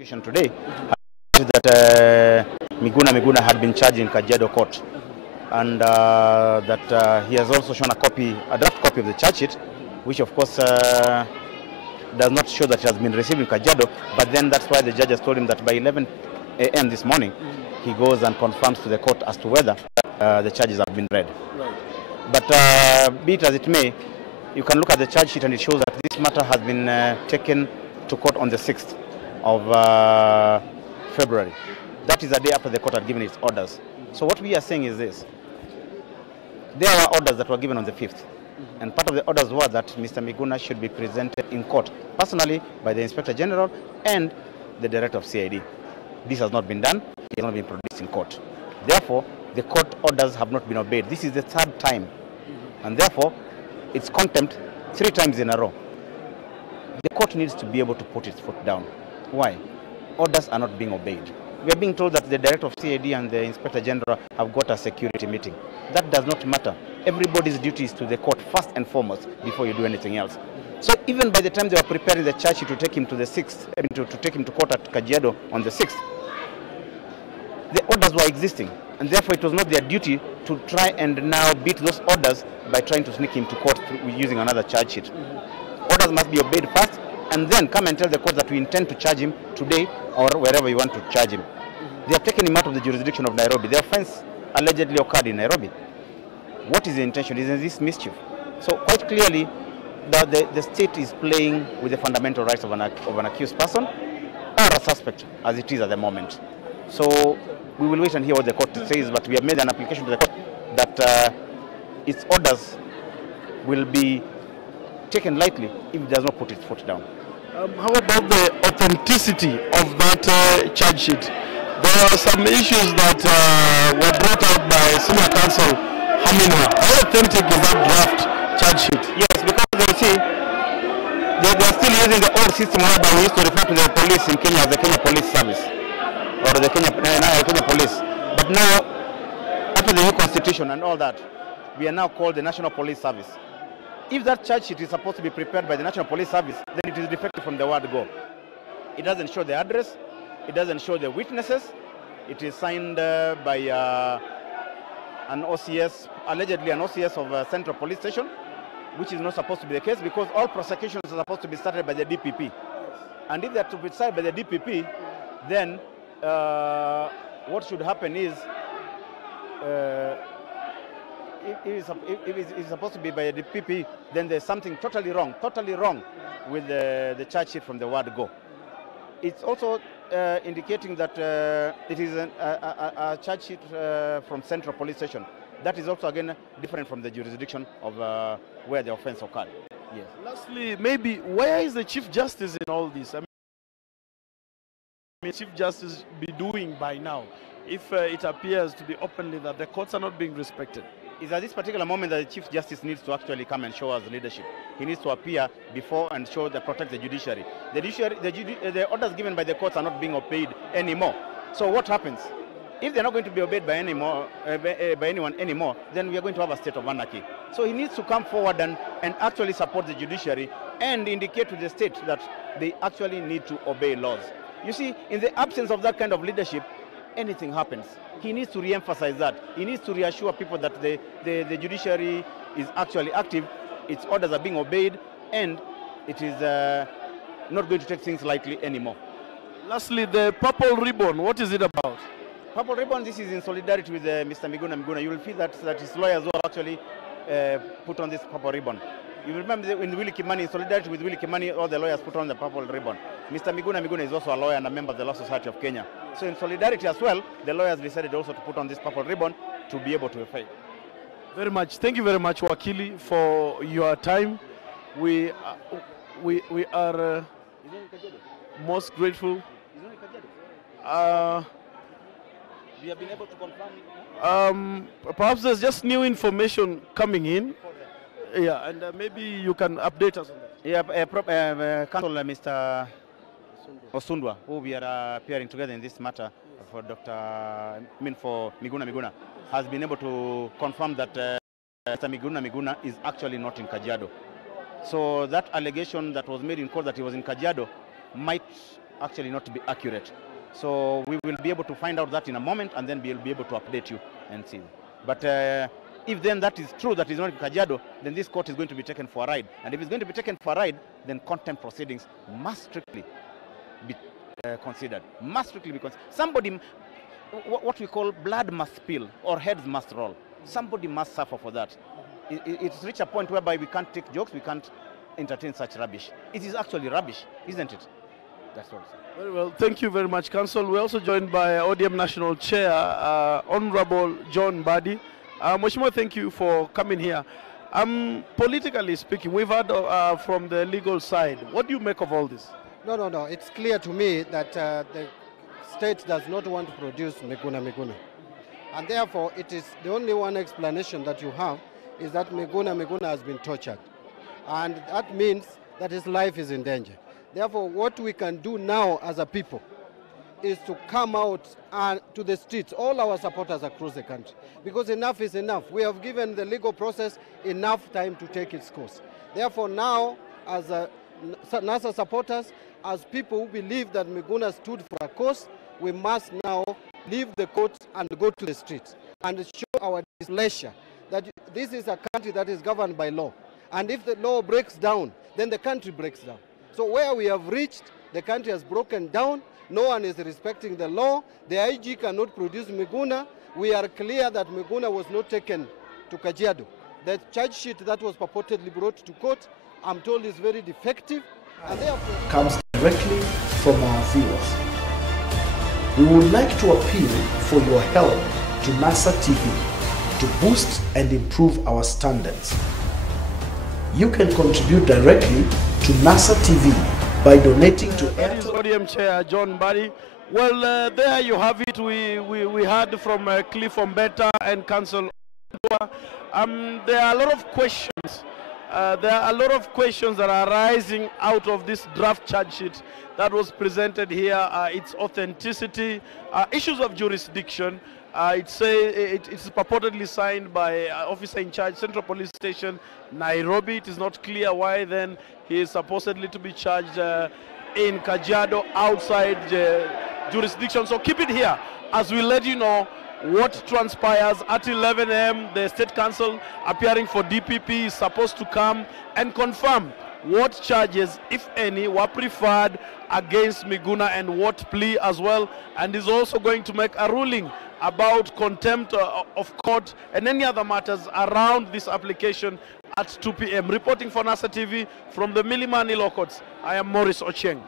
Today that Miguna had been charged in Kajiado court, and that he has also shown a draft copy of the charge sheet, which of course does not show that it has been received in Kajiado. But then that's why the judge has told him that by 11 a.m. this morning, he goes and confirms to the court as to whether the charges have been read. Right. But be it as it may, you can look at the charge sheet and it shows that this matter has been taken to court on the 6th of February. That is the day after the court had given its orders. So what we are saying is this. There were orders that were given on the 5th. And part of the orders were that Mr. Miguna should be presented in court, personally by the Inspector General and the Director of CID. This has not been done. He has not been produced in court. Therefore, the court orders have not been obeyed. This is the third time. And therefore, it's contempt 3 times in a row. The court needs to be able to put its foot down. Why? Orders are not being obeyed. We are being told that the Director of CID and the Inspector General have got a security meeting. That does not matter. Everybody's duty is to the court first and foremost before you do anything else. So even by the time they were preparing the charge sheet to take him to the 6th, to take him to court at Kajiado on the 6th, the orders were existing. And therefore it was not their duty to try and now beat those orders by trying to sneak him to court using another charge sheet. Orders must be obeyed first, and then come and tell the court that we intend to charge him today or wherever you want to charge him. They have taken him out of the jurisdiction of Nairobi. The offense allegedly occurred in Nairobi. What is the intention? Is this mischief? So quite clearly, the state is playing with the fundamental rights of an accused person or a suspect, as it is at the moment. So we will wait and hear what the court says, but we have made an application to the court that its orders will be taken lightly if it does not put its foot down. How about the authenticity of that charge sheet? There are some issues that were brought out by Senior Counsel Hamina. How authentic is that draft charge sheet? Yes, because you see, they are still using the old system whereby we used to refer to the police in Kenya as the Kenya Police Service or the Kenya Police. But now, after the new constitution and all that, we are now called the National Police Service. If that charge sheet is supposed to be prepared by the National Police Service, then it is defective from the word go. It doesn't show the address, it doesn't show the witnesses, it is signed by an OCS, allegedly an OCS of Central Police Station, which is not supposed to be the case because all prosecutions are supposed to be started by the DPP. And if they are to be started by the DPP, then what should happen is, if it's supposed to be by the DPP, then there's something totally wrong with the charge sheet from the word go. It's also indicating that it is a charge sheet from Central Police Station. That is also again different from the jurisdiction of where the offense occurred. Yes. Lastly, maybe where is the Chief Justice in all this? I mean, Chief Justice be doing by now if it appears to be openly that the courts are not being respected? Is at this particular moment that the Chief Justice needs to actually come and show us leadership. He needs to appear before and protect the judiciary. The orders given by the courts are not being obeyed anymore. So what happens? If they're not going to be obeyed by anyone anymore, then we are going to have a state of anarchy. So he needs to come forward and actually support the judiciary and indicate to the state that they actually need to obey laws. You see, in the absence of that kind of leadership, anything happens. He needs to re-emphasize that. He needs to reassure people that the judiciary is actually active, its orders are being obeyed, and it is not going to take things lightly anymore. Lastly, the purple ribbon, what is it about? Purple ribbon, this is in solidarity with Mr. Miguna. You will feel that his lawyers will actually put on this purple ribbon. You remember in Willie Kimani, in solidarity with Willie Kimani, all the lawyers put on the purple ribbon. Mr. Miguna is also a lawyer and a member of the Law Society of Kenya. So in solidarity as well, the lawyers decided also to put on this purple ribbon to be able to fight. Very much. Thank you very much, Wakili, for your time. We are most grateful. We have been able to confirm. Perhaps there's just new information coming in. Yeah, and maybe you can update us on that. Yeah, Counsel Mr. Osundwa, who we are appearing together in this matter for for Miguna, has been able to confirm that Mr. Miguna is actually not in Kajiado. So that allegation that was made in court that he was in Kajiado might actually not be accurate. So we will be able to find out that in a moment, and then we'll be able to update you and see. But if then that is true, that is not in Kajiado, then this court is going to be taken for a ride. And if it's going to be taken for a ride, then contempt proceedings must strictly be considered. Must strictly be considered. Somebody, what we call blood must spill or heads must roll. Somebody must suffer for that. It's reached a point whereby we can't take jokes, we can't entertain such rubbish. It is actually rubbish, isn't it? That's all. Very well. Thank you very much, Council. We're also joined by ODM National Chair, Honorable John Mbadi. Mheshimiwa, thank you for coming here. Politically speaking, we've heard from the legal side. What do you make of all this? No. It's clear to me that the state does not want to produce Miguna. And therefore, it is the only one explanation that you have is that Miguna has been tortured. And that means that his life is in danger. Therefore, what we can do now as a people is to come out to the streets, all our supporters across the country, because enough is enough. We have given the legal process enough time to take its course. Therefore, now, as NASA supporters, as people who believe that Miguna stood for a cause, we must now leave the courts and go to the streets and show our displeasure that this is a country that is governed by law. And if the law breaks down, then the country breaks down. So where we have reached, the country has broken down. No one is respecting the law. The IG cannot produce Miguna. We are clear that Miguna was not taken to Kajiado. The charge sheet that was purportedly brought to court, I'm told, is very defective. And therefore comes directly from our viewers. We would like to appeal for your help to NASA TV to boost and improve our standards. You can contribute directly to NASA TV by donating to ODM Chair John Mbadi. Well, there you have it. We heard from Cliff Ombeta and Council. There are a lot of questions. There are a lot of questions that are rising out of this draft charge sheet that was presented here. Its authenticity, issues of jurisdiction. It's purportedly signed by officer in charge, Central Police Station, Nairobi. It is not clear why then he is supposedly to be charged in Kajiado outside jurisdiction. So keep it here as we let you know what transpires at 11 a.m. The State Council appearing for DPP is supposed to come and confirm what charges, if any, were preferred against Miguna and what plea as well, and is also going to make a ruling about contempt of court and any other matters around this application at 2 p.m. Reporting for NASA TV from the Milimani Law Courts, I am Maurice Ochieng.